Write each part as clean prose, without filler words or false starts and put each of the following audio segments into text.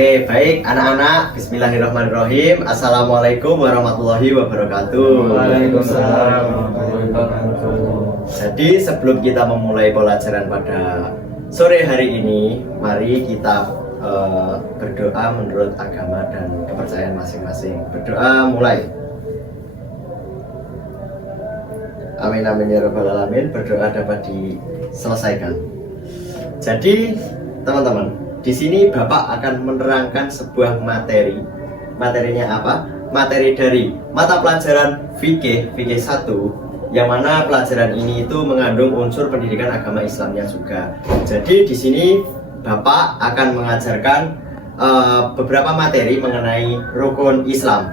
Oke, baik anak-anak, bismillahirrahmanirrahim. Assalamualaikum warahmatullahi wabarakatuh. Waalaikumsalam warahmatullahi wabarakatuh. Jadi sebelum kita memulai pelajaran pada sore hari ini, mari kita berdoa menurut agama dan kepercayaan masing-masing. Berdoa mulai. Amin amin ya rabbal alamin. Berdoa dapat diselesaikan. Jadi teman-teman, di sini Bapak akan menerangkan sebuah materi. Materinya apa? Materi dari mata pelajaran fikih 1, yang mana pelajaran ini itu mengandung unsur pendidikan agama Islamnya juga. Jadi di sini Bapak akan mengajarkan beberapa materi mengenai rukun Islam.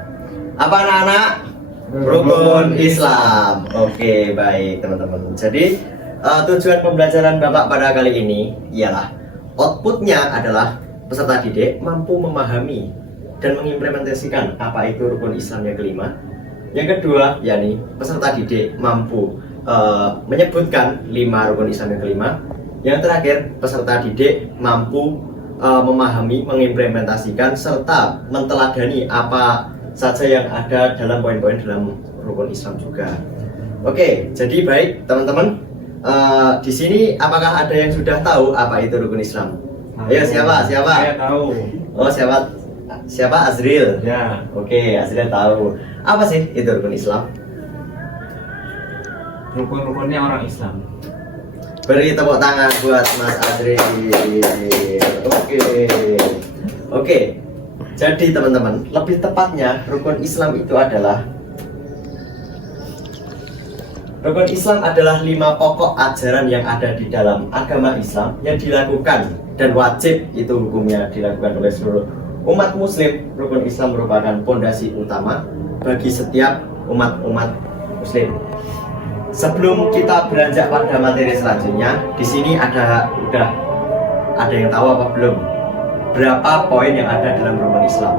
Apa anak-anak? Rukun Islam. Oke, baik teman-teman. Jadi tujuan pembelajaran Bapak pada kali ini ialah outputnya adalah peserta didik mampu memahami dan mengimplementasikan apa itu rukun Islam yang kelima. Yang kedua, yakni peserta didik mampu menyebutkan 5 rukun Islam yang kelima. Yang terakhir, peserta didik mampu memahami, mengimplementasikan serta menteladani apa saja yang ada dalam poin-poin dalam rukun Islam juga. Oke, jadi baik teman-teman. Di sini apakah ada yang sudah tahu apa itu rukun Islam? Ayo siapa? Saya tahu. Oh siapa Azril? Ya. Oke, Azril tahu. Apa sih itu rukun Islam? Rukun-rukunnya orang Islam. Beri tepuk tangan buat Mas Azril. Oke. Jadi teman-teman, lebih tepatnya rukun Islam itu adalah rukun Islam adalah 5 pokok ajaran yang ada di dalam agama Islam yang dilakukan dan wajib itu hukumnya dilakukan oleh seluruh umat muslim. Rukun Islam merupakan pondasi utama bagi setiap umat-umat muslim. Sebelum kita beranjak pada materi selanjutnya, di sini udah ada yang tahu apa belum? Berapa poin yang ada dalam rukun Islam?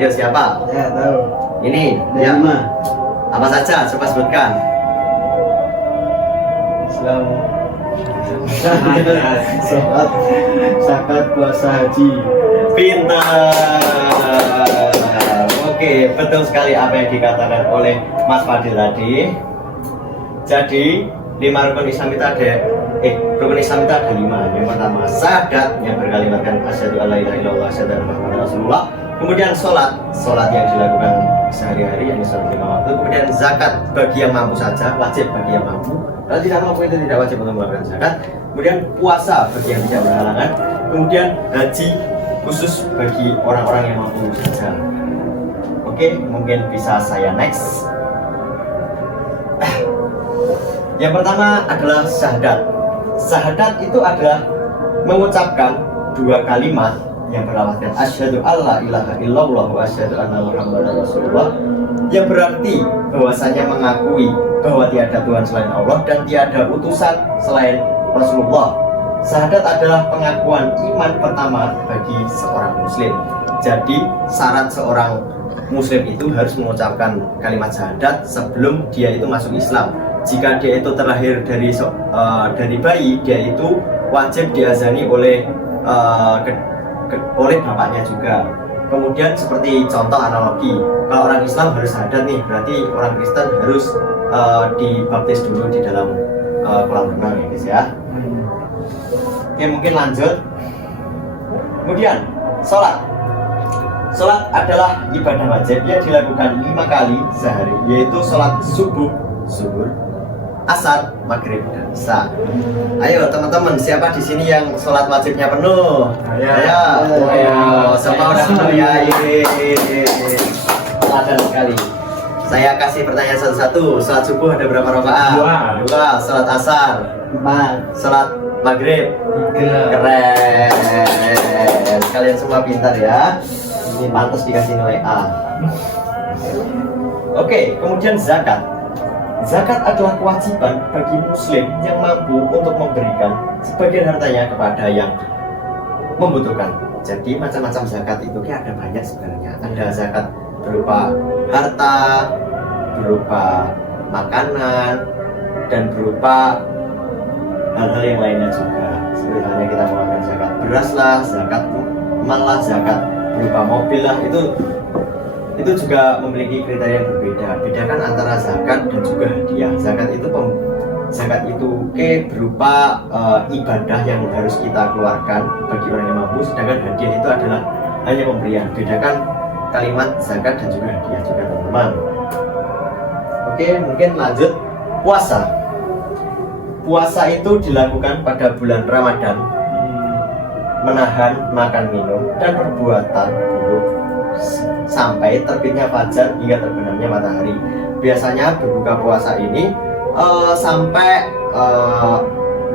Yo siapa? Saya tahu. Ini Ya. ya. Apa saja? Coba sebutkan. Islam. Sholat, Zakat, puasa, haji. Pintar. Oke, betul sekali apa yang dikatakan oleh Mas Fadil tadi. Jadi 5 rukun Islam itu ada. Rukun Islam itu ada 5. Yang pertama syahadat, yang berkalimatkan asyhadu alla ilaha illallah asyhadu anna muhammadar rasulullah. Kemudian sholat yang dilakukan sehari-hari, yang sholat 5 waktu. Kemudian zakat bagi yang mampu saja, wajib bagi yang mampu. Kalau tidak mampu itu tidak wajib untuk mengeluarkan zakat. Kemudian puasa bagi yang tidak berhalangan. Kemudian haji khusus bagi orang-orang yang mampu saja. Oke, mungkin bisa saya next. Yang pertama adalah syahadat. Syahadat itu adalah mengucapkan 2 kalimat yang berlafazkan asyhadu alla ilaha illallah wa asyhadu anna muhammadar rasulullah, yang berarti bahwasanya mengakui bahwa tiada Tuhan selain Allah dan tiada utusan selain Rasulullah. Syahadat adalah pengakuan iman pertama bagi seorang muslim. Jadi syarat seorang muslim itu harus mengucapkan kalimat syahadat sebelum dia itu masuk Islam. Jika dia itu terlahir dari bayi, dia itu wajib diazani oleh bapaknya juga. Kemudian seperti contoh analogi, kalau orang Islam harus syahadat nih, berarti orang Kristen harus dibaptis dulu di dalam kolam renang ya guys ya. Oke, mungkin lanjut. Kemudian sholat. Sholat adalah ibadah wajib yang dilakukan 5 kali sehari, yaitu sholat subuh, zuhur, asar, maghrib, dan isya. Ayo teman-teman, siapa di sini yang sholat wajibnya penuh? Ayo, semua udah penuh ya. Teladan sekali. Saya kasih pertanyaan satu-satu. Sholat subuh ada berapa rakaat? 2. Sholat asar 4. Sholat maghrib 3. keren. Kalian semua pintar ya. Ini pantas dikasih nilai A. Oke, kemudian zakat. Zakat adalah kewajiban bagi muslim yang mampu untuk memberikan sebagian hartanya kepada yang membutuhkan. Jadi macam-macam zakat itu ada banyak sebenarnya. Ada zakat berupa harta, berupa makanan, dan berupa hal-hal yang lainnya juga. Seperti halnya kita mengeluarkan zakat beras lah, zakat malah zakat berupa mobil lah, itu juga memiliki kriteria yang berbeda. Bedakan antara zakat dan juga hadiah. Zakat itu berupa ibadah yang harus kita keluarkan bagi orang yang mampu, sedangkan hadiah itu adalah hanya pemberian. Bedakan kalimat zakat dan juga hadiah juga, teman-teman. Oke, mungkin lanjut. Puasa itu dilakukan pada bulan Ramadan, menahan makan minum dan perbuatan buruk sampai terbitnya fajar hingga terbenamnya matahari. Biasanya berbuka puasa ini sampai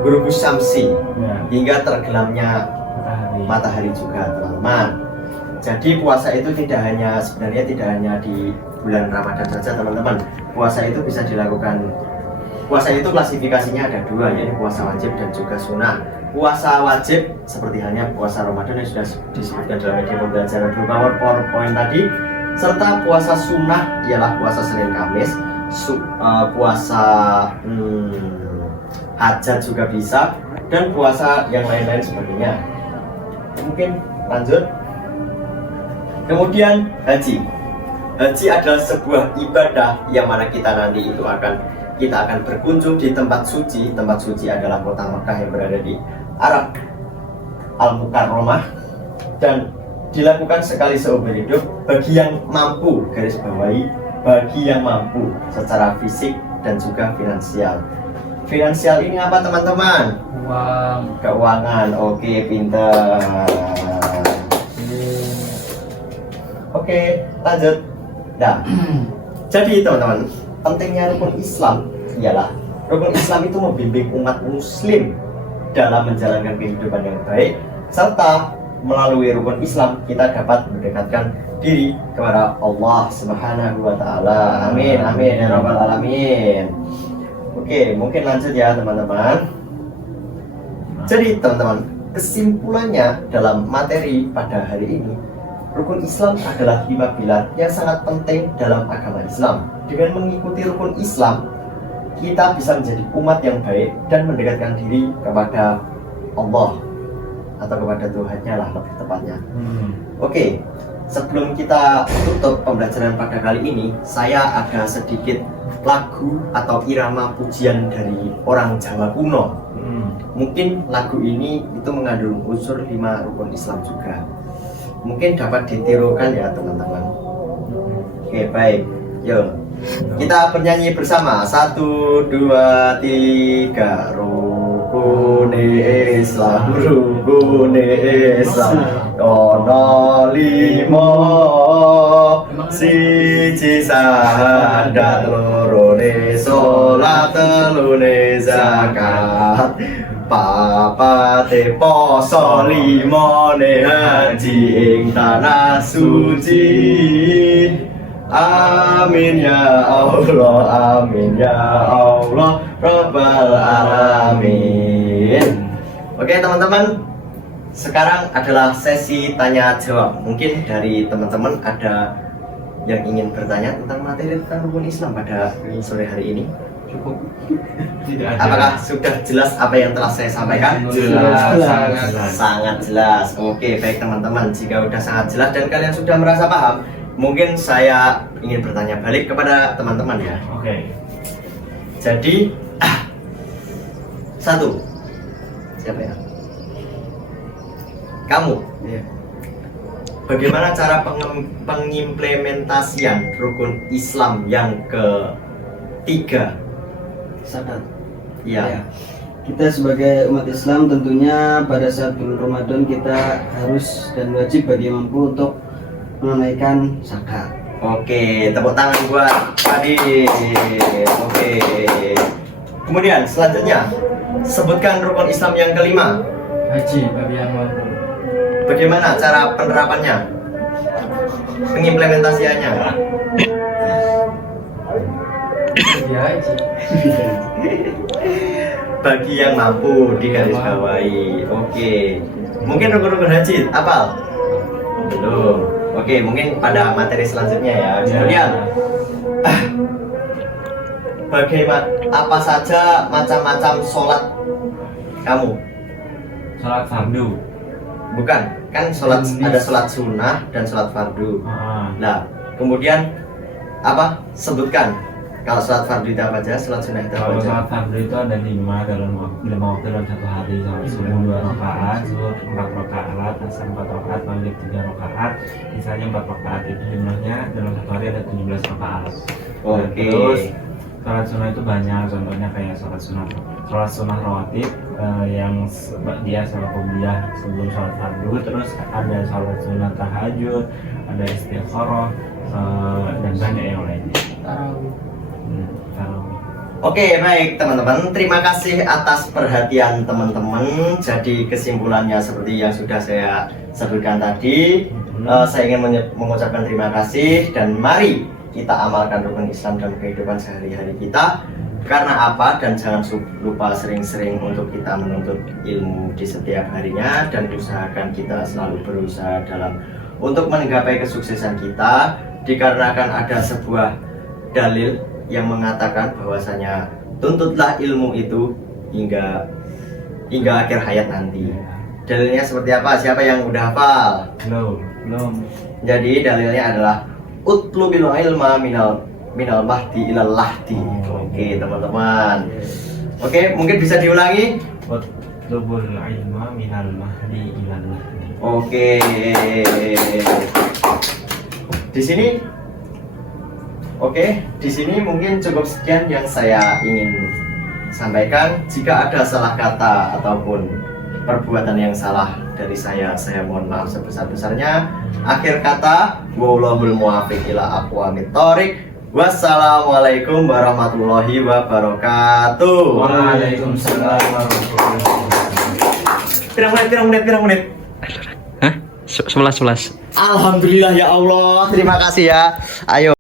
ghurubus syamsi, hingga tergelamnya matahari juga, teman-teman. Jadi puasa itu sebenarnya tidak hanya di bulan Ramadan saja, teman-teman. Puasa itu bisa dilakukan. Puasa itu klasifikasinya ada dua, yaitu puasa wajib dan juga sunnah. Puasa wajib seperti halnya puasa Ramadan yang sudah disebutkan dalam media pembelajaran berupa PowerPoint tadi, serta puasa sunnah ialah puasa Senin Kamis, puasa hajat juga bisa, dan puasa yang lain-lain sebagainya. Mungkin lanjut. Kemudian haji. Haji adalah sebuah ibadah yang mana kita akan berkunjung di tempat suci. Tempat suci adalah kota Mekah yang berada di Arab Al-Mukarramah, dan dilakukan sekali seumur hidup bagi yang mampu, garis bawahi, bagi yang mampu secara fisik dan juga finansial. Finansial ini apa, teman-teman? Keuangan. Oke, pintar. Oke, lanjut. Nah, jadi teman-teman, pentingnya rukun Islam ialah rukun Islam itu membimbing umat muslim dalam menjalankan kehidupan yang baik, serta melalui rukun Islam kita dapat mendekatkan diri kepada Allah Subhanahu wa Ta'ala. Amin, amin ya rabbal alamin. Oke, mungkin lanjut ya, teman-teman. Jadi teman-teman, kesimpulannya dalam materi pada hari ini, rukun Islam adalah 5 pilar yang sangat penting dalam agama Islam. Dengan mengikuti rukun Islam, kita bisa menjadi umat yang baik dan mendekatkan diri kepada Allah, atau kepada Tuhannya lah lebih tepatnya. Oke, sebelum kita tutup pembelajaran pada kali ini, saya ada sedikit lagu atau irama pujian dari orang Jawa kuno. Mungkin lagu ini itu mengandung unsur 5 rukun Islam juga. Mungkin dapat ditirukan ya, teman-teman. Oke, baik. Yuk, kita bernyanyi bersama. 1, 2, 3. Rukun Islam, rukun Islam, ono 5. Siji syahadat, lorone sholat, telune zakat, papate poso, 5 haji ing tanah suci. Amin ya Allah, amin ya Allah, Rabbal alamin. Oke, teman-teman, sekarang adalah sesi tanya jawab. Mungkin dari teman-teman ada yang ingin bertanya tentang materi tentang rukun Islam pada sore hari ini. Cukup. Tidak ada. Apakah sudah jelas apa yang telah saya sampaikan? Sangat jelas. Oke, baik teman-teman, jika sudah sangat jelas dan kalian sudah merasa paham, mungkin saya ingin bertanya balik kepada teman-teman ya. Oke. Jadi, 1. Siapa ya? Kamu. Iya. Bagaimana cara pengimplementasian rukun Islam yang ketiga? Zakat. Iya. Ya. Kita sebagai umat Islam tentunya pada saat bulan Ramadan kita harus dan wajib bagi yang mampu untuk menunaikan zakat. Oke, tepuk tangan buat Padi. Oke. Kemudian selanjutnya, sebutkan rukun Islam yang kelima. Haji bagi yang mampu. Bagaimana cara penerapannya? Pengimplementasiannya? Ya, haji. Bagi yang mampu digarisbawahi. Oke. Mungkin rukun-rukun haji apal? Belum. Oke, mungkin pada materi selanjutnya ya. Kemudian, bagaimana apa saja macam-macam sholat kamu? Salat fardu. Bukan, kan sholat ada sholat sunnah dan sholat fardu. Nah, kemudian apa? Sebutkan. Kalau sholat fardu itu apa aja, sholat sunnah itu apa Kalau aja? sholat fardu itu ada 5 waktu dalam satu hari. Sholat subuh 2 rakaat, zuhur 4 rakaat, asar 4 rakaat, maghrib 3 rakaat. Misalnya 4 rakaat itu jumlahnya dalam satu hari ada 17 rakaat. Oke. Terus sholat sunnah itu banyak, contohnya kayak sholat sunnah rawatib yang dia sholat qobliyah sebelum sholat fardu. Terus ada sholat sunnah tahajud, ada istikharah, dan banyak yang lainnya. Tarawih. Oke, baik teman-teman, terima kasih atas perhatian teman-teman. Jadi kesimpulannya seperti yang sudah saya sebutkan tadi, saya ingin mengucapkan terima kasih dan mari kita amalkan rukun Islam dalam kehidupan sehari-hari kita. Karena apa? Dan jangan lupa sering-sering untuk kita menuntut ilmu di setiap harinya dan usahakan kita selalu berusaha dalam untuk menggapai kesuksesan kita, dikarenakan ada sebuah dalil yang mengatakan bahwasanya tuntutlah ilmu itu hingga akhir hayat nanti. Dalilnya seperti apa? Siapa yang udah hafal? Belum. Jadi dalilnya adalah utlubil ilma minal mahdi ilal lahdi. Oke, teman-teman. Oke, mungkin bisa diulangi? Utlubul ilma minal mahdi ilal lahdi. Oke. Di sini mungkin cukup sekian yang saya ingin sampaikan. Jika ada salah kata ataupun perbuatan yang salah dari saya mohon maaf sebesar-besarnya. Akhir kata, wallahul muwaffiq ila aqwamit thoriq. Wassalamualaikum warahmatullahi wabarakatuh. Waalaikumsalam warahmatullahi wabarakatuh. Pirang menit. Hah? 11. Alhamdulillah ya Allah. Terima kasih ya. Ayo.